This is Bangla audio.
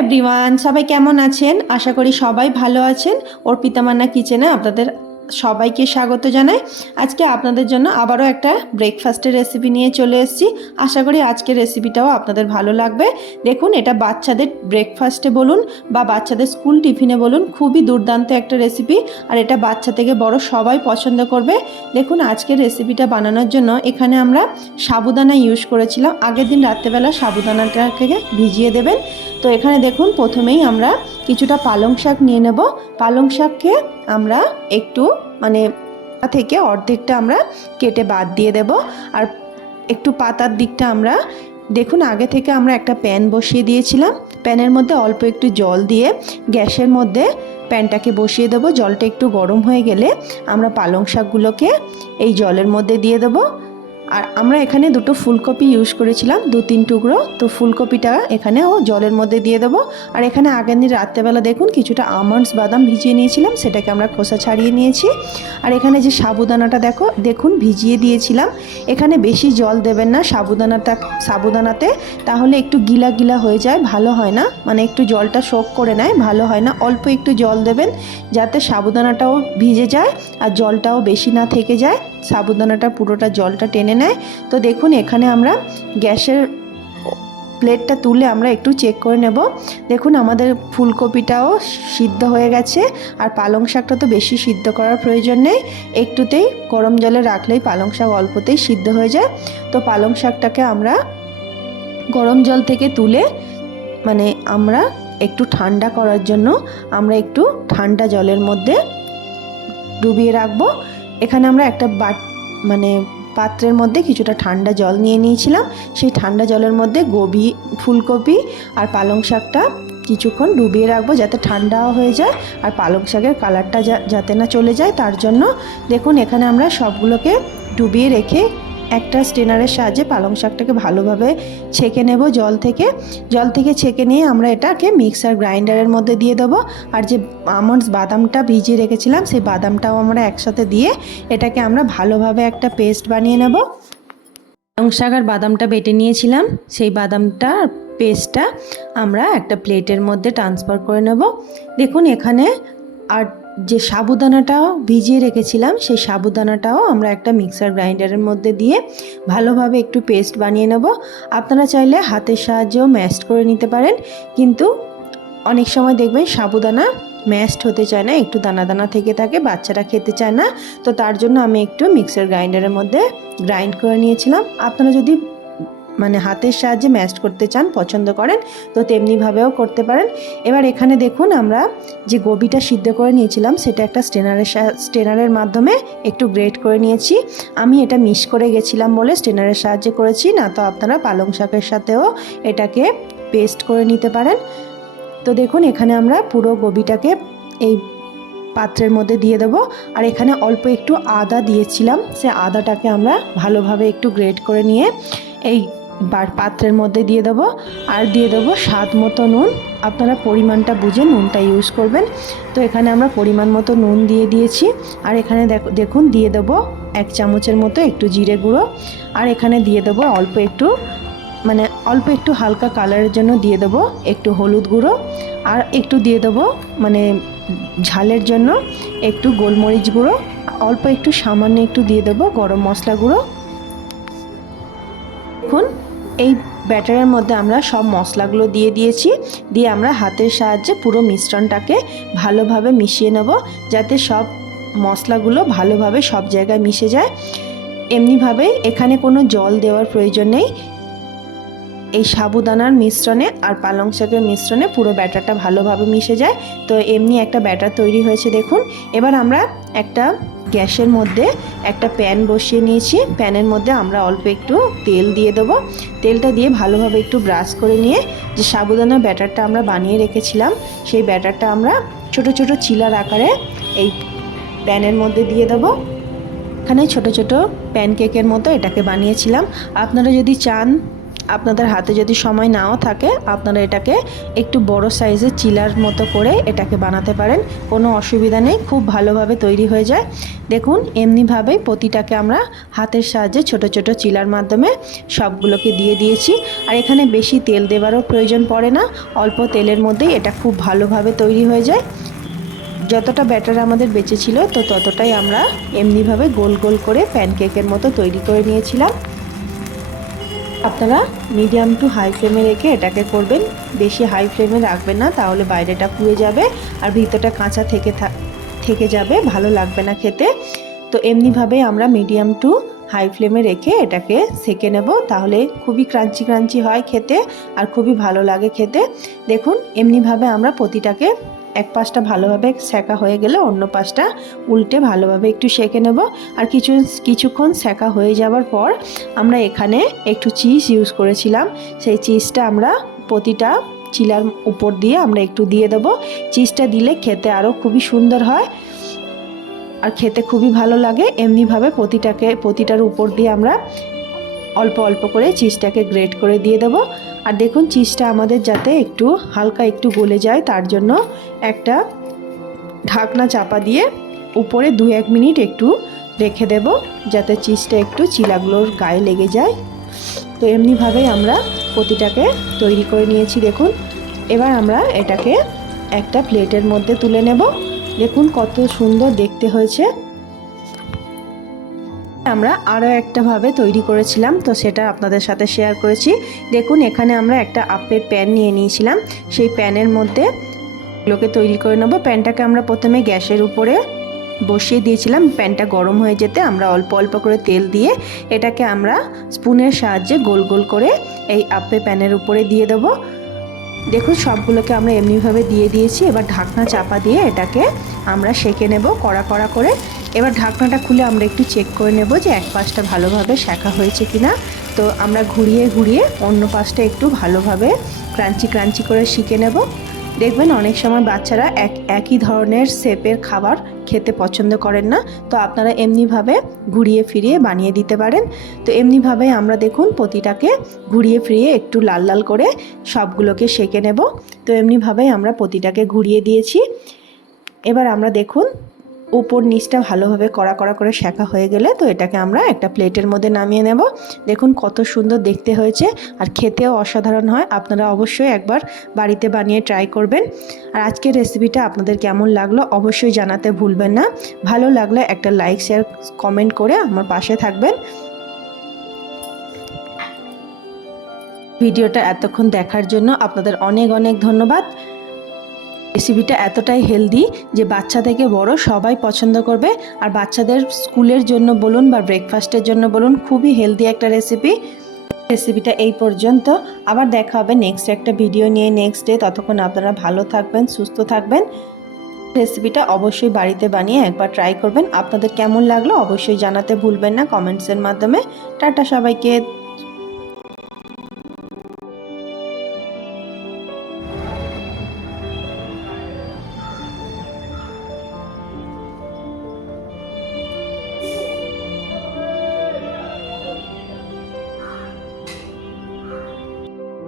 এভরিওয়ান, সবাই কেমন আছেন? আশা করি সবাই ভালো আছেন। অর্পিতা মান্না কিচেনে আপনাদের সবাইকে স্বাগত জানাই। আজকে আপনাদের জন্য আবারও একটা ব্রেকফাস্টের রেসিপি নিয়ে চলে এসেছি। আশা করি আজকের রেসিপিটাও আপনাদের ভালো লাগবে। দেখুন, এটা বাচ্চাদের ব্রেকফাস্টে বলুন বা বাচ্চাদের স্কুল টিফিনে বলুন, খুবই দুর্দান্ত একটা রেসিপি। আর এটা বাচ্চা থেকে বড় সবাই পছন্দ করবে। দেখুন, আজকের রেসিপিটা বানানোর জন্য এখানে আমরা সাবুদানা ইউজ করেছিলাম। আগের দিন রাত্রেবেলা সাবুদানাটাকে ভিজিয়ে দেবেন। তো এখানে দেখুন, প্রথমেই আমরা কিছুটা পালং শাক নিয়ে নেব। পালং শাককে আমরা একটু থেকে অর্ধেকটা আমরা কেটে বাদ দিয়ে দেব। আর একটু পাতার দিকটা আমরা দেখুন, আগে থেকে আমরা একটা প্যান বসিয়ে দিয়েছিলাম। প্যানের মধ্যে অল্প একটু জল দিয়ে গ্যাসের মধ্যে প্যানটাকে বসিয়ে দেব। জলটা একটু গরম হয়ে গেলে আমরা পালং শাকগুলোকে এই জলের মধ্যে দিয়ে দেব। আর আমরা এখানে দুটো ফুলকপি ইউজ করেছিলাম, 2-3 টুকরো। তো ফুলকপিটা এখানেও জলের মধ্যে দিয়ে দেবো। আর এখানে আগের দিন রাত্রেবেলা দেখুন কিছুটা আমন্ডস বাদাম ভিজিয়ে নিয়েছিলাম, সেটাকে আমরা খোসা ছাড়িয়ে নিয়েছি। আর এখানে যে সাবুদানাটা দেখুন ভিজিয়ে দিয়েছিলাম। এখানে বেশি জল দেবেন না সাবুদানাতে, তাহলে একটু গিলা গিলা হয়ে যায়, ভালো হয় না। একটু জলটা শোক করে নেয়, ভালো হয় না। অল্প একটু জল দেবেন যাতে সাবুদানাটাও ভিজে যায় আর জলটাও বেশি না থেকে যায়, সাবুদানাটা পুরোটা জলটা টেনে নেয়। তো দেখুন, এখানে আমরা গ্যাসের প্লেটটা তুলে আমরা একটু চেক করে নেব। দেখুন, আমাদের ফুলকপিটাও সিদ্ধ হয়ে গেছে। আর পালং শাকটা তো বেশি সিদ্ধ করার প্রয়োজন নেই, একটুতেই গরম জলে রাখলেই পালং শাক অল্পতেই সিদ্ধ হয়ে যায়। তো পালং শাকটাকে আমরা গরম জল থেকে তুলে আমরা একটু ঠান্ডা করার জন্য আমরা একটু ঠান্ডা জলের মধ্যে ডুবিয়ে রাখবো। এখানে আমরা একটা পাত্রের মধ্যে কিছুটা ঠান্ডা জল নিয়ে নিয়েছিলাম। সেই ঠান্ডা জলের মধ্যে ফুলকপি আর পালং শাকটা কিছুক্ষণ ডুবিয়ে রাখবো যাতে ঠান্ডাও হয়ে যায় আর পালং শাকের কালারটা যাতে না চলে যায়, তার জন্য। দেখুন, এখানে আমরা সবগুলোকে ডুবিয়ে রেখে একটা স্ট্রেনারের সাহায্যে পালং শাকটাকে ভালোভাবে ছেঁকে নেব। জল থেকে ছেঁকে নিয়ে আমরা এটাকে মিক্সার গ্রাইন্ডারের মধ্যে দিয়ে দেবো। আর যে আমন্ডস বাদামটা ভিজিয়ে রেখেছিলাম, সেই বাদামটাও আমরা একসাথে দিয়ে এটাকে আমরা ভালোভাবে একটা পেস্ট বানিয়ে নেব। পালং শাক আর বাদামটা বেটে নিয়েছিলাম, সেই বাদামটা পেস্টটা আমরা একটা প্লেটের মধ্যে ট্রান্সফার করে নেব। দেখুন, এখানে আর যে সাবুদানাটাও ভিজিয়ে রেখেছিলাম, সেই সাবুদানাটাও আমরা একটা মিক্সার গ্রাইন্ডারের মধ্যে দিয়ে ভালোভাবে একটু পেস্ট বানিয়ে নেব। আপনারা চাইলে হাতের সাহায্যেও ম্যাশড করে নিতে পারেন, কিন্তু অনেক সময় দেখবেন সাবুদানা ম্যাশড হতে চায় না, একটু দানা দানা থেকে থাকে, বাচ্চারা খেতে চায় না। তো তার জন্য আমি একটু মিক্সার গ্রাইন্ডারের মধ্যে গ্রাইন্ড করে নিয়েছিলাম। আপনারা যদি হাতের সাহায্যে ম্যাশ করতে চান, পছন্দ করেন, তো তেমনিভাবেও করতে পারেন। এবার এখানে দেখুন, আমরা যে গোবিটা সিদ্ধ করে নিয়েছিলাম সেটা একটা স্ট্রেনারের মাধ্যমে একটু গ্রেট করে নিয়েছি। আমি এটা মিক্স করে গেছিলাম বলে স্ট্রেনারের সাহায্যে করেছি, না তো আপনারা পালং শাকের সাথেও এটাকে পেস্ট করে নিতে পারেন। তো দেখুন, এখানে আমরা পুরো গোবিটাকে এই পাত্রের মধ্যে দিয়ে দেব। আর এখানে অল্প একটু আদা দিয়েছিলাম, সে আদাটাকে আমরা ভালোভাবে একটু গ্রেট করে নিয়ে এই পাত্রের মধ্যে দিয়ে দেবো। আর দিয়ে দেবো স্বাদ মতো নুন। আপনারা পরিমাণটা বুঝে নুনটা ইউজ করবেন। তো এখানে আমরা পরিমাণ মতো নুন দিয়ে দিয়েছি। আর এখানে দেখুন দিয়ে দেবো 1 চামচের মতো একটু জিরে গুঁড়ো। আর এখানে দিয়ে দেবো অল্প একটু হালকা কালারের জন্য দিয়ে দেবো একটু হলুদ গুঁড়ো। আর একটু দিয়ে দেবো ঝালের জন্য একটু গোলমরিচ গুঁড়ো। অল্প একটু সামান্য একটু দিয়ে দেবো গরম মশলা গুঁড়ো। দেখুন, এই ব্যাটারের মধ্যে আমরা সব মশলাগুলো দিয়ে দিয়েছি। দিয়ে আমরা হাতের সাহায্যে পুরো মিশ্রণটাকে ভালোভাবে মিশিয়ে নেব, যাতে সব মশলাগুলো ভালোভাবে সব জায়গায় মিশে যায়। এমনিভাবেই, এখানে কোনো জল দেওয়ার প্রয়োজন নেই। এই সাবুদানার মিশ্রণে আর পালং শাকের মিশ্রণে পুরো ব্যাটারটা ভালোভাবে মিশে যায়। তো এমনি একটা ব্যাটার তৈরি হয়েছে দেখুন। এবার আমরা একটা গ্যাসের মধ্যে একটা প্যান বসিয়ে নিয়েছি। প্যানের মধ্যে আমরা অল্প একটু তেল দিয়ে দেবো। তেলটা দিয়ে ভালোভাবে একটু ব্রাশ করে নিয়ে যে সাবুদানার ব্যাটারটা আমরা বানিয়ে রেখেছিলাম, সেই ব্যাটারটা আমরা ছোট ছোট চিলার আকারে এই প্যানের মধ্যে দিয়ে দেবো। এখানে ছোট ছোট প্যানকেকের মতো এটাকে বানিয়েছিলাম। আপনারা যদি চান আপনাদের হাতে যদি সময় নাও থাকে আপনারা এটাকে একটু বড় সাইজের চিলার মতো করে এটাকে বানাতে পারেন, কোনো অসুবিধা নেই, খুব ভালোভাবে তৈরি হয়ে যায়। দেখুন এমনিভাবেই প্রতিটাকে আমরা হাতের সাহায্যে ছোট ছোট চিলার মাধ্যমে সবগুলোকে দিয়ে দিয়েছি। আর এখানে বেশি তেল দেওয়ারও প্রয়োজন পড়ে না, অল্প তেলের মধ্যেই এটা খুব ভালোভাবে তৈরি হয়ে যায়। যতটা ব্যাটার আমাদের বেঁচে ছিল তো ততটাই আমরা এমনিভাবে গোল গোল করে প্যানকেকের মতো তৈরি করে নিয়েছিলাম। আপনারা মিডিয়াম টু হাই ফ্লেমে রেখে এটাকে করবেন, বেশি হাই ফ্লেমে রাখবেন না, তাহলে বাইরেটা পুড়ে যাবে আর ভিতরটা কাঁচা থেকে যাবে, ভালো লাগবে না খেতে। তো এমনিভাবে আমরা মিডিয়াম টু হাই ফ্লেমে রেখে এটাকে সেঁকে নেব, তাহলে খুবই ক্রাঞ্চি ক্রাঞ্চি হয় খেতে আর খুবই ভালো লাগে খেতে। দেখুন এমনিভাবে আমরা প্রতিটাকে এক পাশটা ভালোভাবে সেঁকা হয়ে গেলে অন্য পাশটা উল্টে ভালোভাবে একটু সেঁকে নেব। আর কিছুক্ষণ সেঁকা হয়ে যাওয়ার পর আমরা এখানে একটু চিজ ইউজ করেছিলাম, সেই চিজটা আমরা প্রতিটা চিলার উপর দিয়ে আমরা একটু দিয়ে দেবো। চিজটা দিলে খেতে আরও খুবই সুন্দর হয় আর খেতে খুবই ভালো লাগে। এমনিভাবে প্রতিটার উপর দিয়ে আমরা অল্প অল্প করে চিজটাকে গ্রেট করে দিয়ে দেবো। আর দেখুন চিজটা আমাদের যাতে একটু হালকা একটু গলে যায় তার জন্য একটা ঢাকনা চাপা দিয়ে উপরে 2-1 মিনিট একটু রেখে দেব, যাতে চিজটা একটু চিলাগুলোর গায়ে লেগে যায়। তো এমনিভাবেই আমরা প্রতিটাকে তৈরি করে নিয়েছি। দেখুন এবার আমরা এটাকে একটা প্লেটের মধ্যে তুলে নেব। দেখুন কত সুন্দর দেখতে হয়েছে। আমরা আরও একটাভাবে তৈরি করেছিলাম, তো সেটা আপনাদের সাথে শেয়ার করেছি। দেখুন এখানে আমরা একটা আপের প্যান নিয়ে নিয়েছিলাম, সেই প্যানের মধ্যে এগুলোকে তৈরি করে নেব। প্যানটাকে আমরা প্রথমে গ্যাসের উপরে বসিয়ে দিয়েছিলাম, প্যানটা গরম হয়ে যেতে আমরা অল্প অল্প করে তেল দিয়ে এটাকে আমরা স্পুনের সাহায্যে গোল গোল করে এই আপে প্যানের উপরে দিয়ে দেবো। দেখুন সবগুলোকে আমরা এমনিভাবে দিয়ে দিয়েছি। এবার ঢাকনা চাপা দিয়ে এটাকে আমরা সেঁকে নেব কড়া কড়া করে। এবার ঢাকনাটা খুলে আমরা একটু চেক করে নেব যে এক পাশটা ভালোভাবে সেঁকা হয়েছে কিনা। তো আমরা ঘুরিয়ে ঘুরিয়ে অন্য পাশটা একটু ভালোভাবে ক্রাঞ্চি ক্রাঞ্চি করে সেঁকে নেব। দেখবেন অনেক সময় বাচ্চারা একই ধরনের শেপের খাবার খেতে পছন্দ করেন না, তো আপনারা এমনিভাবে ঘুরিয়ে ফিরিয়ে বানিয়ে দিতে পারেন। তো এমনিভাবে আমরা দেখুন প্রতিটাকে ঘুরিয়ে ফিরিয়ে একটু লাল লাল করে সবগুলোকে সেঁকে নেব। তো এমনিভাবেই আমরা প্রতিটাকে ঘুরিয়ে দিয়েছি। এবার আমরা দেখুন উপর নিচটা ভালোভাবে কড়া কড়া করে সেঁকা হয়ে গেলে তো এটাকে আমরা একটা প্লেটের মধ্যে নামিয়ে নেব। দেখুন কত সুন্দর দেখতে হয়েছে আর খেতেও অসাধারণ হয়। আপনারা অবশ্যই একবার বাড়িতে বানিয়ে ট্রাই করবেন। আর আজকের রেসিপিটা আপনাদের কেমন লাগলো অবশ্যই জানাতে ভুলবেন না। ভালো লাগলে একটা লাইক শেয়ার কমেন্ট করে আমার পাশে থাকবেন। ভিডিওটা এতক্ষণ দেখার জন্য আপনাদের অনেক অনেক ধন্যবাদ। রেসিপিটা এতটাই হেলদি যে বাচ্চা থেকে বড় সবাই পছন্দ করবে। আর বাচ্চাদের স্কুলের জন্য বলুন বা ব্রেকফাস্টের জন্য বলুন, খুবই হেলদি একটা রেসিপিটা এই পর্যন্ত। আবার দেখা হবে নেক্সট একটা ভিডিও নিয়ে নেক্সট ডে। ততক্ষণ আপনারা ভালো থাকবেন, সুস্থ থাকবেন। রেসিপিটা অবশ্যই বাড়িতে বানিয়ে একবার ট্রাই করবেন। আপনাদের কেমন লাগলো অবশ্যই জানাতে ভুলবেন না কমেন্টসের মাধ্যমে। টাটা সবাইকে।